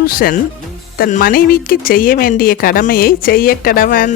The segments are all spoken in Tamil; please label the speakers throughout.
Speaker 1: புருஷன் தன் மனைவிக்கு செய்ய வேண்டிய கடமையை செய்ய கடவன்.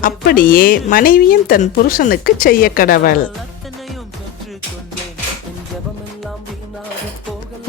Speaker 1: அப்படியே மனைவியும் தன் புருஷனுக்கு செய்ய கடவள்.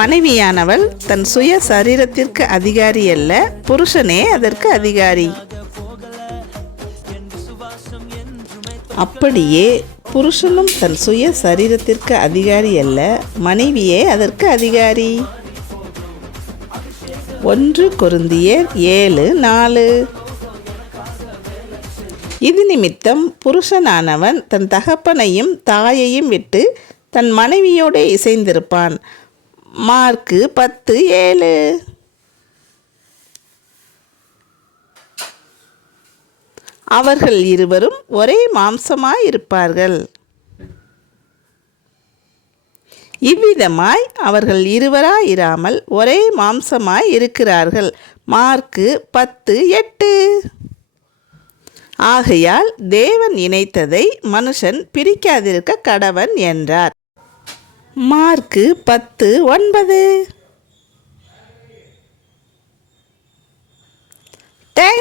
Speaker 1: மனைவியானவள் தன் சுய சரீரத்திற்கு அதிகாரி அல்ல புருஷனே அதற்கு அதிகாரி. அப்படியே புருஷனும் தன் சுய சரீரத்திற்கு அதிகாரி அல்ல மனைவியே அதற்கு அதிகாரி. ஒன்று குருந்தியர் ஏழு நாலு. இது நிமித்தம் புருஷனானவன் தன் தகப்பனையும் தாயையும் விட்டு தன் மனைவியோடு இசைந்திருப்பான். மார்க்கு பத்து ஏழு. அவர்கள் இருவரும் ஒரே மாம்சமாயிருப்பார்கள். இவ்விதமாய் அவர்கள் இருவராயிராமல் ஒரே மாம்சமாய் இருக்கிறார்கள் மார்க்கு பத்து எட்டு. ஆகையால் தேவன் இணைத்ததை மனுஷன் பிரிக்காதிருக்க கடவன் என்றார். மார்க்கு பத்து ஒன்பது.